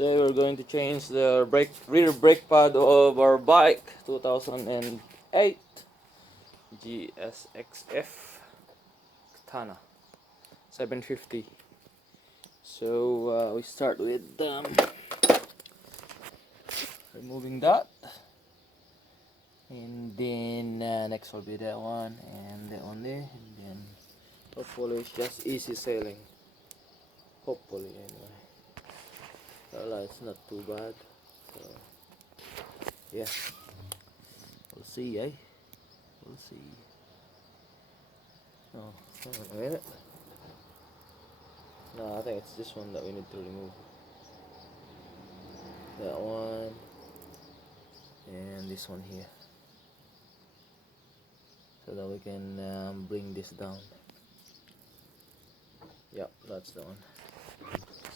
Today we're going to change the rear brake pad of our bike 2008 GSXF Katana 750. So we start with removing that, and then next will be that one and that one there, and then hopefully it's just easy sailing. Hopefully, anyway. Well, it's not too bad. So yeah, we'll see, eh? We'll see. Oh, hold on a minute. No, I think it's this one that we need to remove. That one and this one here, so that we can bring this down. Yep, that's the one.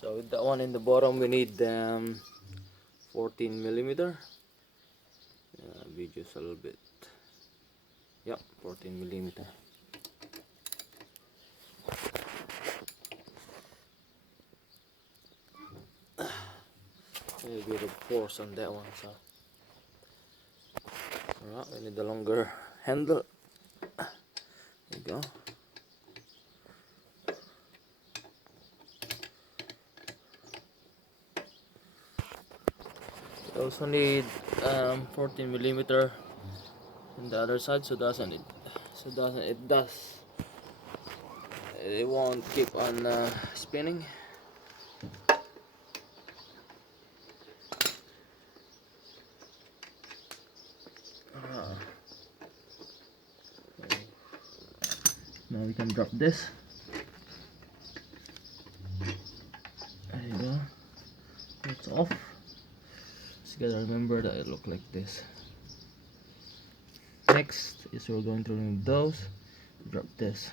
So with that one in the bottom, we need 14 millimeter. Be just a little bit. Yep, 14 millimeter. A little bit of force on that one. So, alright, we need a longer handle. There you go. We also need 14 millimeter on the other side, so doesn't it? It does. It won't keep on spinning. Now we can drop this. There you go. It's off. Just gotta remember that it look like this. Next is we're going to remove those. Drop this.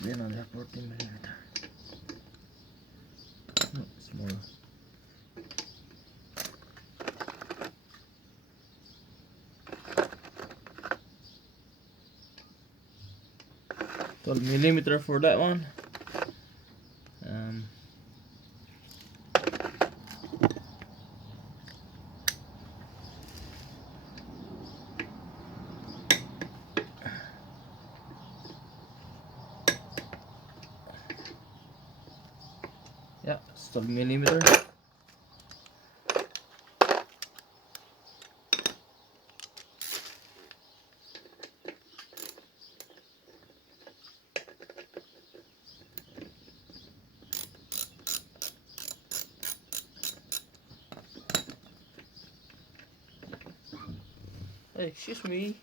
Then another 14 millimeter. No, smaller. Millimeter for that one. Yeah, 12 millimeter. Hey, excuse me.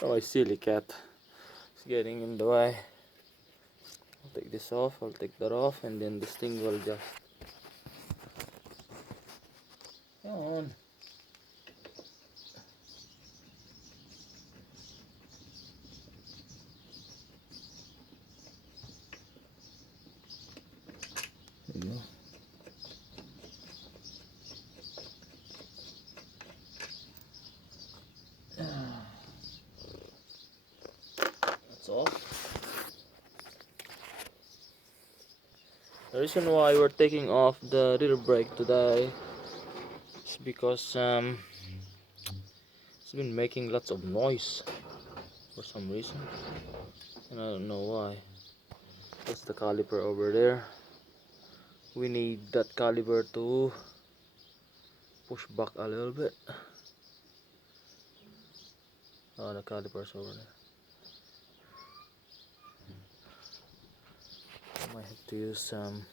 Oh, my silly cat. It's getting in the way. I'll take this off, I'll take that off, and then this thing will just... Come on. There you go. That's off. The reason why we're taking off the rear brake today is because it's been making lots of noise for some reason, and I don't know why. That's the caliper over there. We need that caliper to push back a little bit. Oh, the caliper's over there. I might have to use some.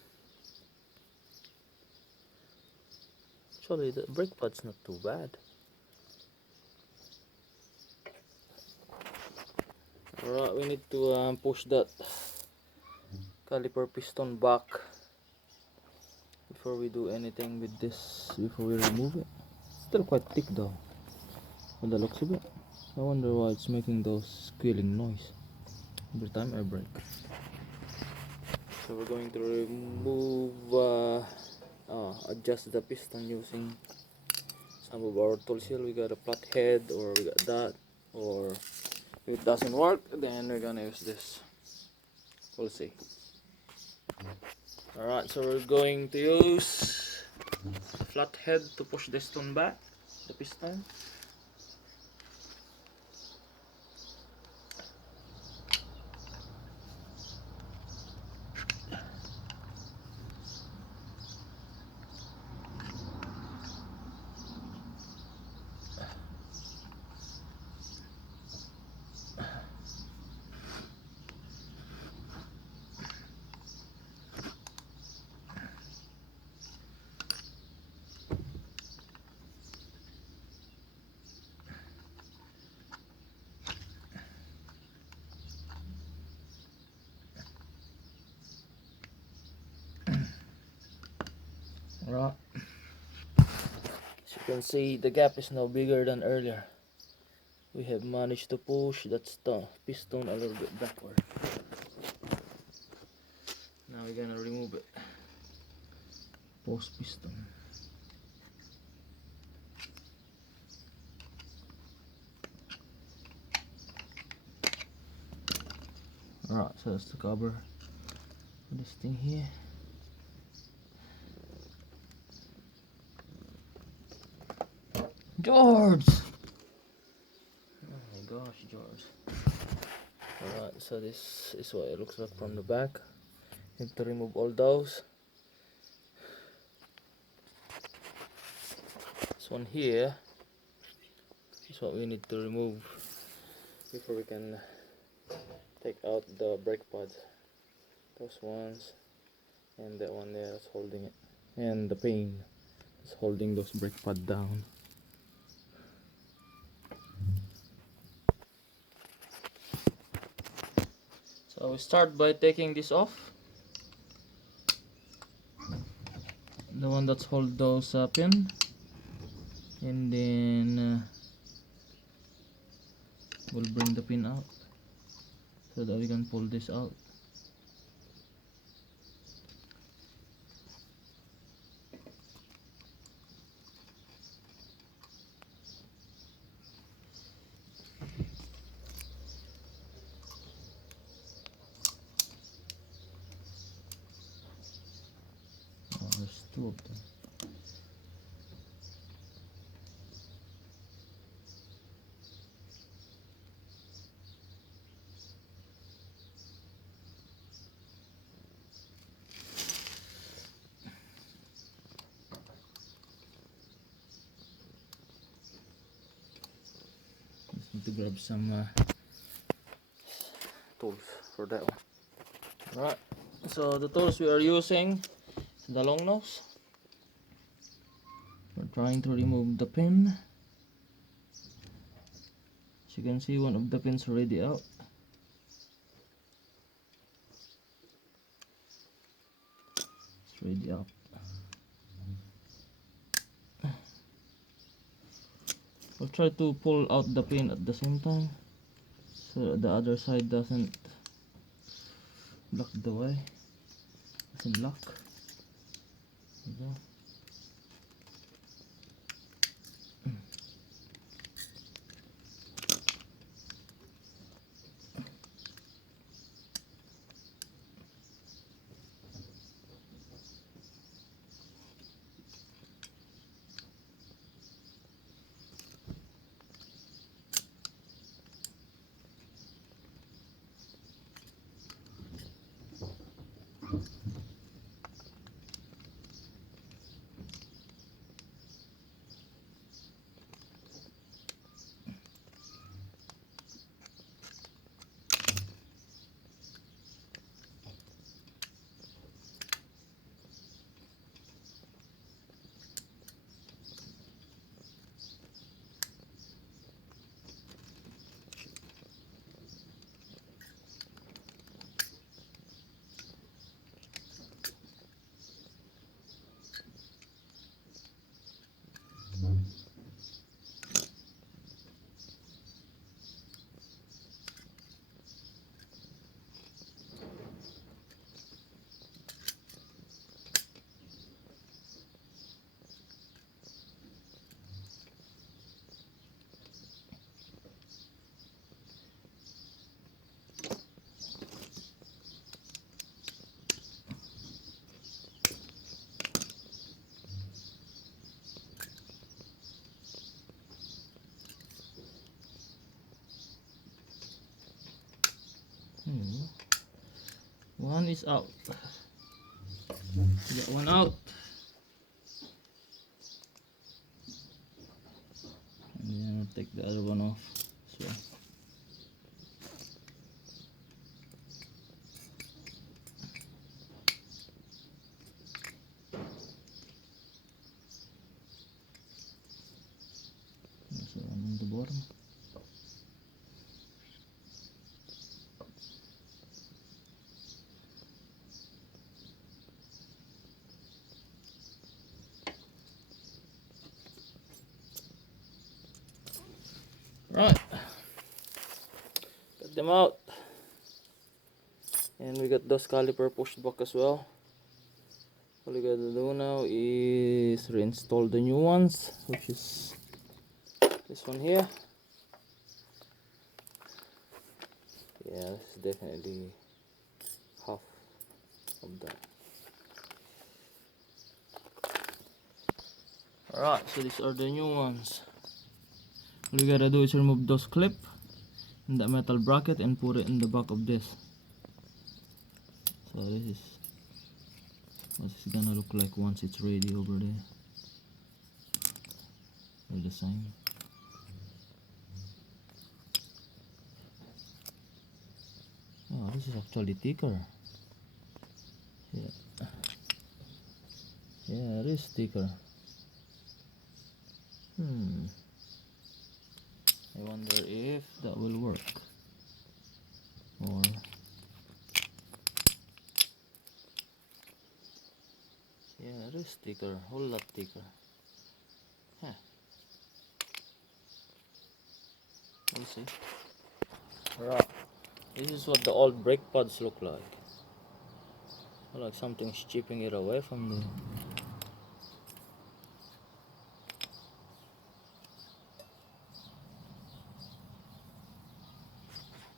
Actually, the brake pad's not too bad. Alright, we need to push that caliper piston back before we do anything with this, before we remove it. It's still quite thick though, from the looks of it. I wonder why it's making those squealing noise every time I brake. So we're going to remove, adjust the piston using some of our tools here. We got a flathead, or we got that, or If it doesn't work, then we're gonna use this. We'll see. Alright, so we're going to use flathead to push the piston back, the piston. Alright, as you can see, the gap is now bigger than earlier. We have managed to push that piston a little bit backward. Now we're gonna remove it. Post piston. Alright, so that's the cover for this thing here. George! Oh my gosh, George. Alright, so this is what it looks like from the back. Need to remove all those. This one here is what we need to remove before we can take out the brake pads. Those ones, and that one there that's holding it, and the pin is holding those brake pads down. So we start by taking this off, the one that's hold those pin, and then we'll bring the pin out so that we can pull this out. Oh, there's two of them. Just need to grab some tools for that one. Alright, so the tools we are using is the long nose. We're trying to remove the pin. As you can see, one of the pins already out. It's already up. We'll try to pull out the pin at the same time so that the other side doesn't block the way. Doesn't lock. There you go. One is out. Get one out. And then I'll take the other one off. So there's one on the bottom. Right, got them out, and we got those caliper pushed back as well. All we gotta do now is reinstall the new ones, which is this one here. Yeah, this is definitely half of that. Alright, so these are the new ones. All you gotta do is remove those clip in that metal bracket and put it in the back of this. So this is what it's gonna look like once it's ready over there. They're the same. Oh, this is actually thicker. Yeah, yeah, it is thicker. I wonder if that will work, or yeah, it is thicker, whole lot thicker. Huh. We'll see. Right, this is what the old brake pads look like. Like something's chipping it away from the.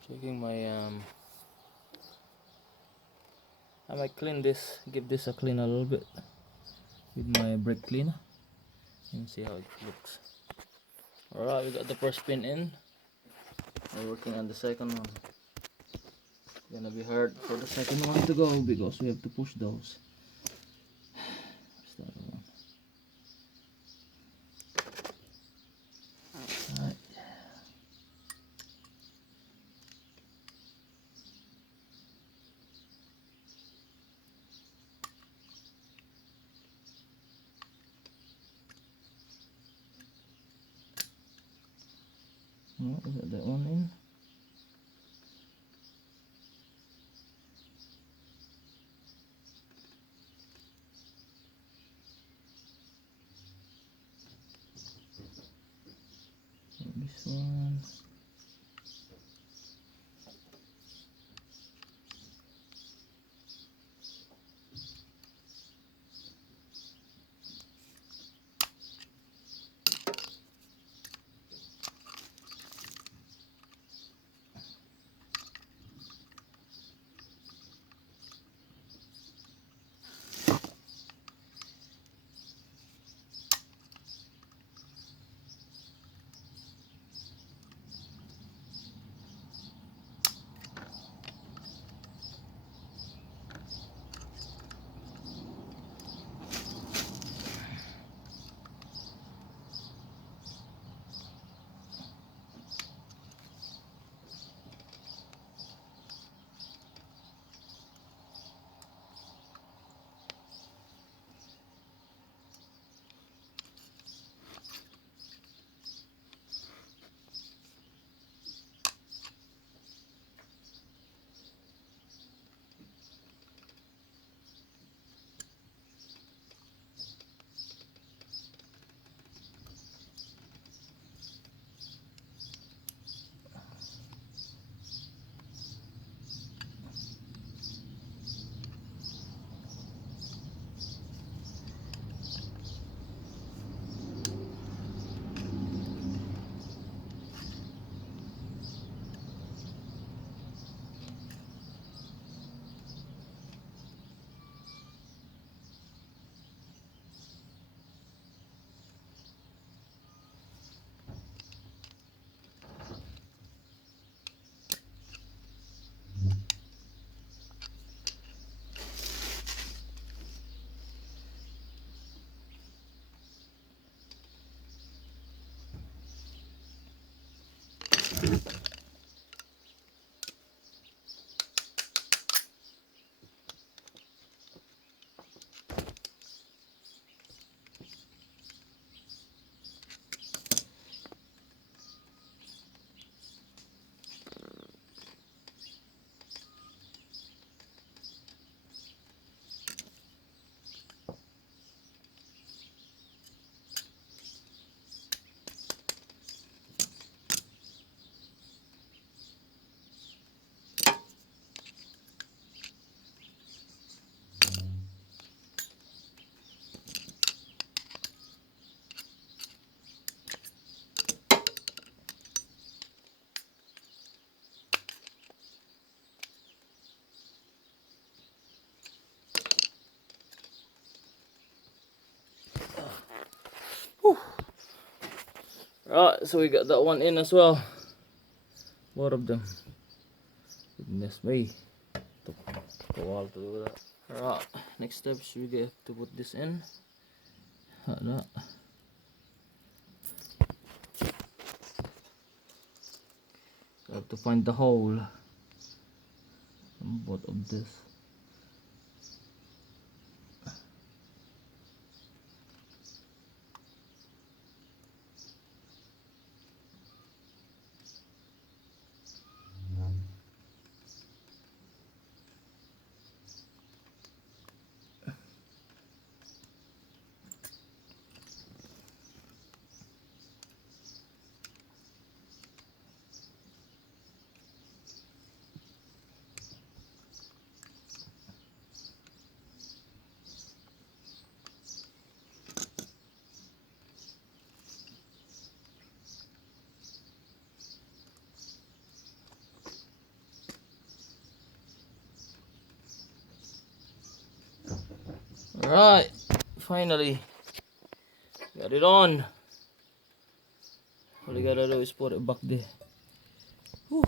Checking my I might clean this, give this a clean a little bit with my brake cleaner and see how it looks. Alright, we got the first pin in. We're working on the second one. Gonna be hard for the second one to go because we have to push those. Where's the other one? Alright. Oh, we got that one in. And this one. Alright, so we got that one in as well. Both of them. Goodness me. Took a while to do that. Alright, next steps we get to put this in. Like that. So I have to find the hole on both of this. Alright, finally got it on. All you gotta do is put it back there. Whew.